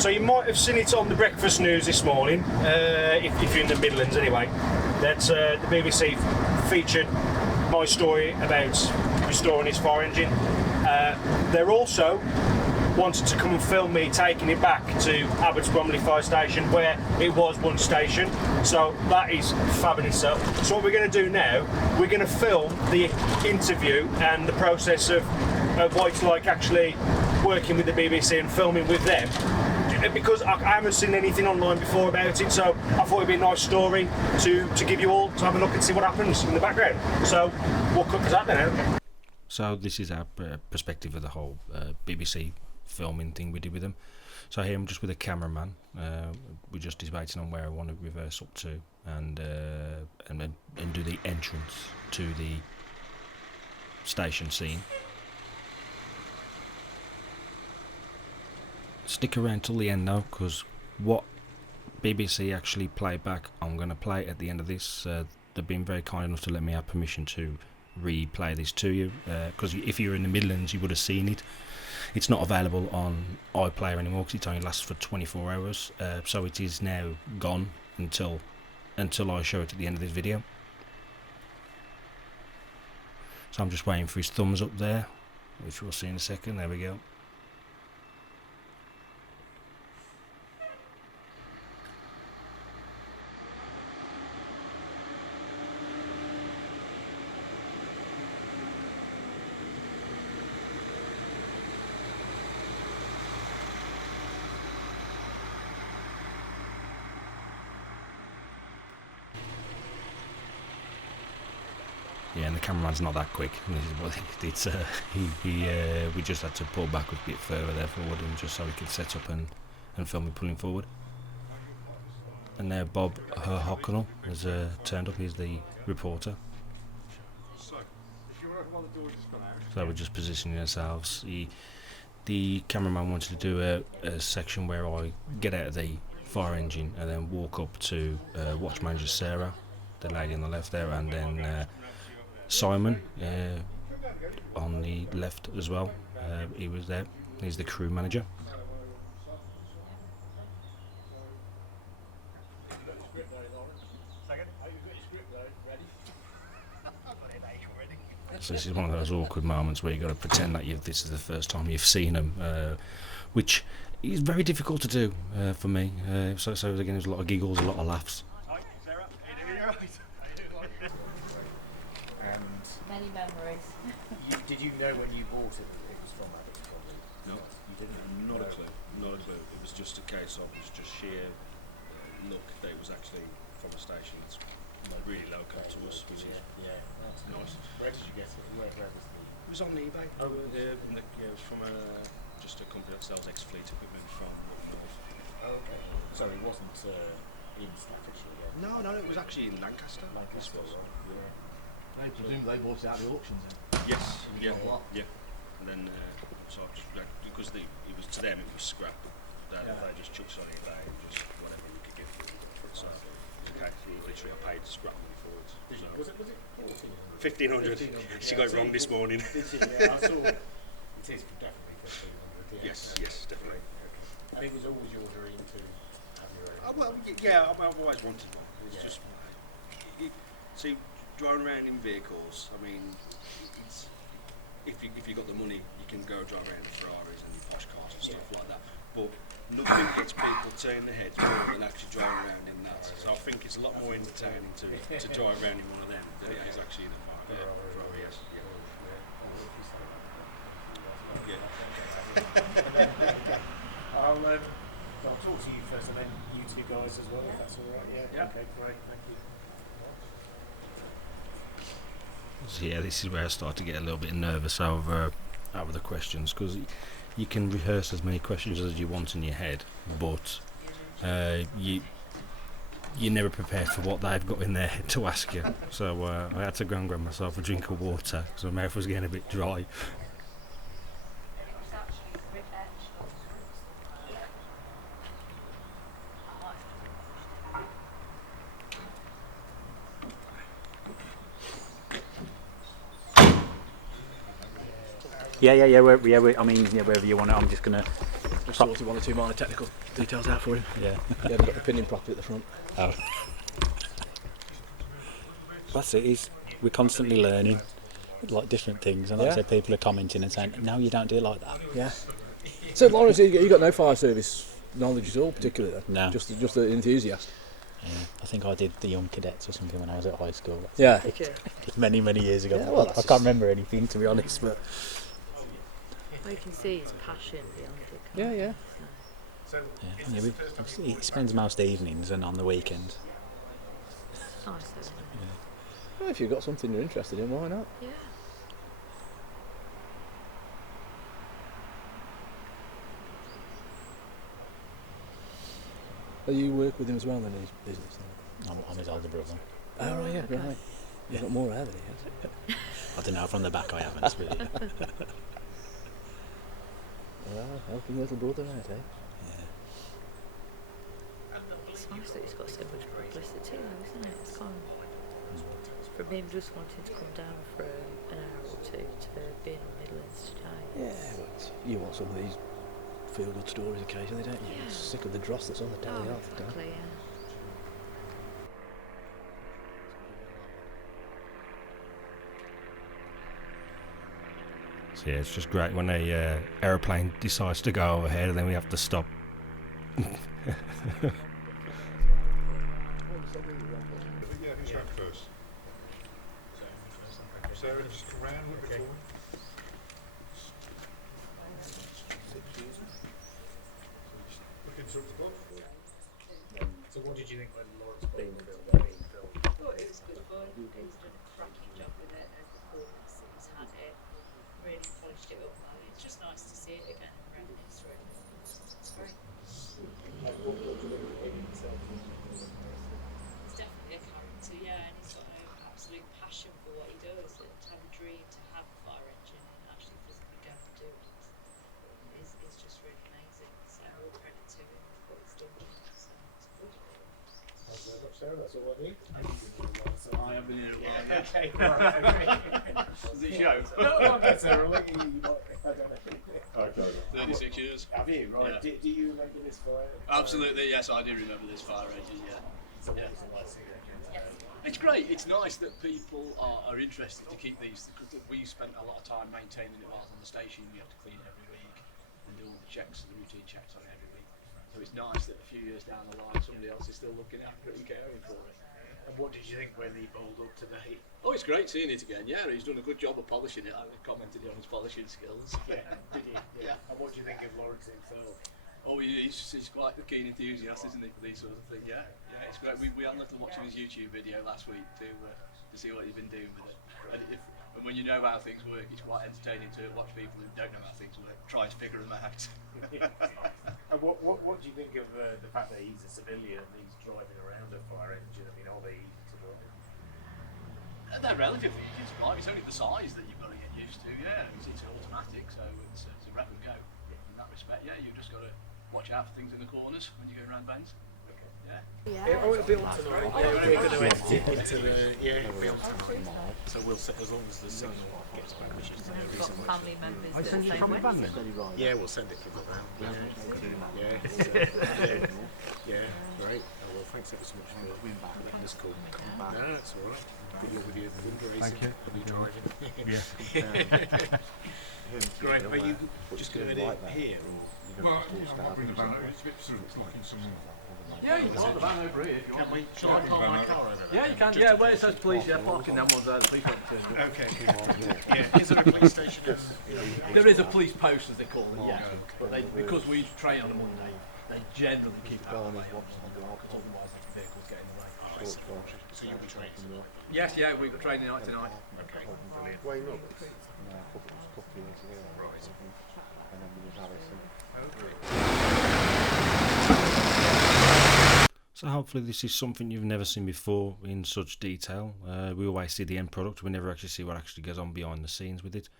So you might have seen it on the breakfast news this morning, if you're in the Midlands anyway, that the BBC featured my story about restoring his fire engine. They're also wanted to come and film me taking it back to Abbots Bromley fire station, where it was one station. So that is fabulous stuff. So what we're going to do now, we're going to film the interview and the process of what it's like actually working with the BBC and filming with them, because I haven't seen anything online before about it, so I thought it'd be a nice story to give you all to have a look and see what happens in the background. So we'll cut to that then. So this is our perspective of the whole BBC filming thing we did with them. So here I'm just with a cameraman. We're just debating on where I want to reverse up to and do the entrance to the station scene. Stick around till the end though, because what BBC actually play back, I'm going to play at the end of this. They've been very kind enough to let me have permission to replay this to you, because if you're in the Midlands you would have seen it. It's not available on iPlayer anymore because it only lasts for 24 hours, so it is now gone until I show it at the end of this video. So I'm just waiting for his thumbs up there, which we'll see in a second. There we go. Yeah, and the cameraman's not that quick. It's we just had to pull back a bit further there forward, and just so we could set up and film me pulling forward. And now Bob Hocknell has turned up. He's the reporter. So we're just positioning ourselves. The cameraman wanted to do a section where I get out of the fire engine and then walk up to watch manager Sarah, the lady on the left there, and then Simon on the left as well. He was there. He's the crew manager. So this is one of those awkward moments where you've got to pretend that this is the first time you've seen him, which is very difficult to do for me. So again, there's a lot of giggles, a lot of laughs. Many memories. Did you know when you bought it that it was from Abbots Bromley? No, you didn't. Not a clue. Not a clue. It was just a case of just sheer look that it was actually from a station that's really local to us, which is that's nice. Where did you get it? Where was the? It was on eBay. Oh, it was from just a company that sells ex-fleet equipment from up north. Oh, okay. So it wasn't in Staffordshire. Yeah. No, it was actually in Lancaster. Lancaster, right? Yeah. I presume they bought it out of the auctions then? Yes, yeah. Yeah. And then, so because it was to them, it was scrap. They just chucked it on eBay and just whatever we could get for it. So it was okay. Literally, I paid scrap money for it. Was it 1,500. She got it wrong this morning. I saw. It is definitely 1,500. Yes, definitely. Okay. And it was always your dream to have your own. Well, yeah. I've always wanted one. It's just see. Driving around in vehicles, I mean, it's, if you got the money, you can go drive around in Ferraris and posh cars and stuff like that. But nothing gets people turning their heads more than actually driving around in that. So I think it's a lot more entertaining to drive around in one of them than it is actually in a Ferrari. Yes, I'll talk to you first, and then you two guys as well, if that's all right. Yeah. Okay, great. Thank you. So yeah, this is where I start to get a little bit nervous over the questions, because you can rehearse as many questions as you want in your head, but you're never prepared for what they've got in their head to ask you. So I had to go and grab myself a drink of water because my mouth was getting a bit dry. Yeah. I mean, wherever you want it. I'm just gonna Just sorted one or two minor technical details out for him. Yeah. He hadn't got the pinion properly at the front. Oh. That's it. We're constantly learning, like different things, and like I said, people are commenting and saying, "No, you don't do it like that." Yeah. So Lawrence, you got no fire service knowledge at all, particularly then? No. Just an enthusiast. Yeah. I think I did the Young Cadets or something when I was at high school. Yeah. Many years ago. Yeah, well, I can't remember anything, to be honest, but. Well, you can see his passion beyond it. Yeah, yeah. He spends most evenings and on the weekends. Nice, isn't it? Well, if you've got something you're interested in, why not? Yeah. You work with him as well in his business? I'm his older brother. Oh, right, yeah, right. You've got more hair than he has. I don't know, from the back I haven't, but Well, helping little brother out, eh? It's nice that he's got so much publicity, though, isn't it? It's kind of from him just wanting to come down for an hour or two to being on Midlands Today. Yeah, but you want some of these feel-good stories occasionally, don't you? Yeah. You're sick of the dross that's on the telly Oh, half the time. exactly, yeah. So yeah, it's just great when a aeroplane decides to go overhead and then we have to stop. Yeah, who's back first? Sarah, just come round a bit forward. Look into the clock. So what did you think when Lawrence being filmed? I thought it was good fun. He's done a cracking job with it, and the performance he's had it, really polished it up. And it's just nice to see it again and reminisce really. It's great. He's definitely a character, yeah, and he's got an absolute passion for what he does. And to have a dream to have a fire engine and actually physically go and do it is just really amazing. So all credit to him for what he's done. So it's good. Thank you very much, Sarah. That's all I need. I have been here a while. Yeah. Okay. Right, Does it show? no, not necessarily. I don't know. Okay. 36 years. Have you? Right. Yeah. Do you remember this fire? Absolutely, yes, I do remember this fire engine, yeah. So what was it like seeing it? It's great. It's nice that people are interested to keep these. Because we spent a lot of time maintaining it whilst on the station. We have to clean it every week and do all the checks, the routine checks on it every week. So it's nice that a few years down the line, somebody else is still looking after it and caring for it. And what did you think when he bowled up today? Oh, it's great seeing it again. Yeah, he's done a good job of polishing it. I commented on his polishing skills. Yeah. Did you? Yeah. And what do you think of Lawrence himself? Oh, he's quite a keen enthusiast, isn't he, for these sort of things? Yeah, yeah, it's great. We had nothing watching his YouTube video last week to see what he's been doing with it. And when you know how things work, it's quite entertaining to watch people who don't know how things work try and figure them out. And what do you think of the fact that he's a civilian and he's driving around a fire engine? I mean, are they easy to drive? They're relatively easy to drive. It's only the size that you've got to get used to. Yeah, it's automatic, so it's a grab and go. In that respect, yeah, you've just got to watch out for things in the corners when you go around bends. Yeah. Oh, it'll be on tonight. Yeah, we're going to edit it into the. Yeah, it'll be on tonight. So we'll set as long as the signal gets back, which is no We've reason got why. family members that are saying when. Yeah, we'll send it from the van. Yeah. Yeah, great. Oh, well, thanks ever so much for letting us call. No, that's all right. Good luck with your fundraising. Thank you. Are you driving? Yeah. Great. Are you just going to do it here? Or? Well, I'll bring the van over. It's a bit sort of blocking some. Yeah, you can park the van over here if you want. Can we? Shall I park my car over there? Yeah, you can. Yeah, where it says police, yeah, parking them ones there. The police won't turn up. Okay. Yeah. Is there a police station? There is a police post, as they call it, yeah. But because we train on a Monday, they generally keep it out of the way, obviously, because otherwise the vehicles get in the way. So you'll be training? Yes, yeah, we've got training night tonight. Okay. Brilliant. Wayne up. So hopefully this is something you've never seen before in such detail. We always see the end product, we never actually see what actually goes on behind the scenes with it.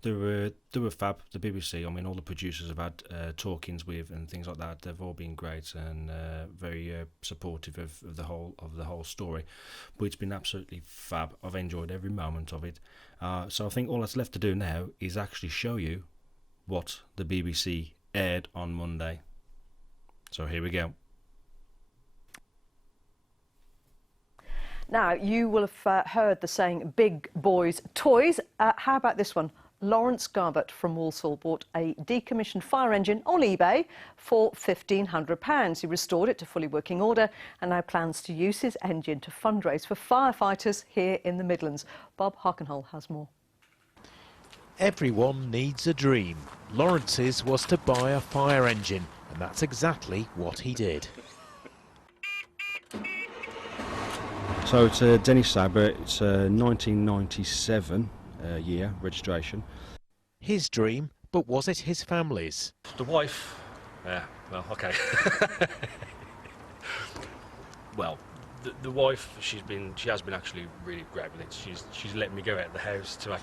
They were fab, the BBC. I mean, all the producers have had talkings with and things like that. They've all been great and very supportive of the whole story. But it's been absolutely fab. I've enjoyed every moment of it. So I think all that's left to do now is actually show you what the BBC aired on Monday. So here we go. Now, you will have heard the saying, big boys toys. How about this one? Lawrence Garbutt from Walsall bought a decommissioned fire engine on eBay for £1,500. He restored it to fully working order and now plans to use his engine to fundraise for firefighters here in the Midlands. Bob Harkenhole has more. Everyone needs a dream. Lawrence's was to buy a fire engine, and that's exactly what he did. So it's a Dennis Sabre, it's a 1997 year registration. His dream, but was it his family's? The wife, yeah, well, okay. Well, the wife, she has been actually really great with it. She's let me go out of the house to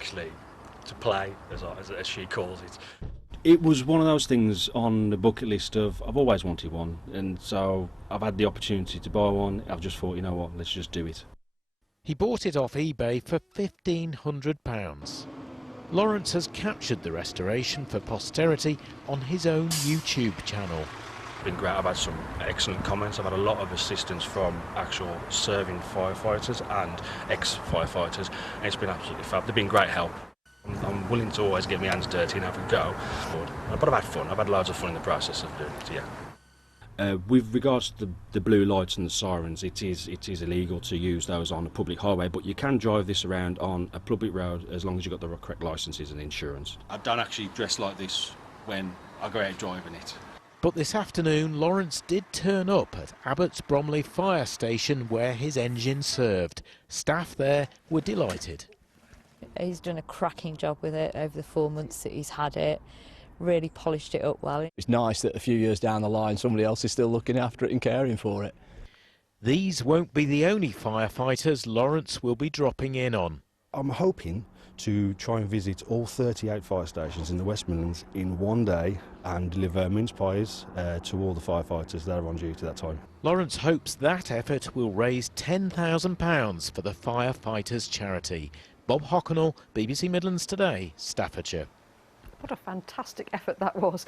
play, as she calls it. It was one of those things on the bucket list of I've always wanted one, and so I've had the opportunity to buy one. I've just thought, you know what, let's just do it. He bought it off eBay for £1,500. Lawrence has captured the restoration for posterity on his own YouTube channel. It's been great. I've had some excellent comments. I've had a lot of assistance from actual serving firefighters and ex-firefighters, and it's been absolutely fab. They've been great help. I'm willing to always get my hands dirty and have a go, but I've had fun. I've had loads of fun in the process of doing it, yeah. With regards to the blue lights and the sirens, it is illegal to use those on a public highway, but you can drive this around on a public road as long as you've got the correct licences and insurance. I don't actually dress like this when I go out driving it. But this afternoon, Lawrence did turn up at Abbots Bromley fire station where his engine served. Staff there were delighted. He's done a cracking job with it over the 4 months that he's had it. Really polished it up well. It's nice that a few years down the line somebody else is still looking after it and caring for it. These won't be the only firefighters Lawrence will be dropping in on. I'm hoping to try and visit all 38 fire stations in the West Midlands in one day and deliver mince pies to all the firefighters that are on duty at that time. Lawrence hopes that effort will raise £10,000 for the firefighters' charity. Bob Harkenhole, BBC Midlands Today, Staffordshire. What a fantastic effort that was.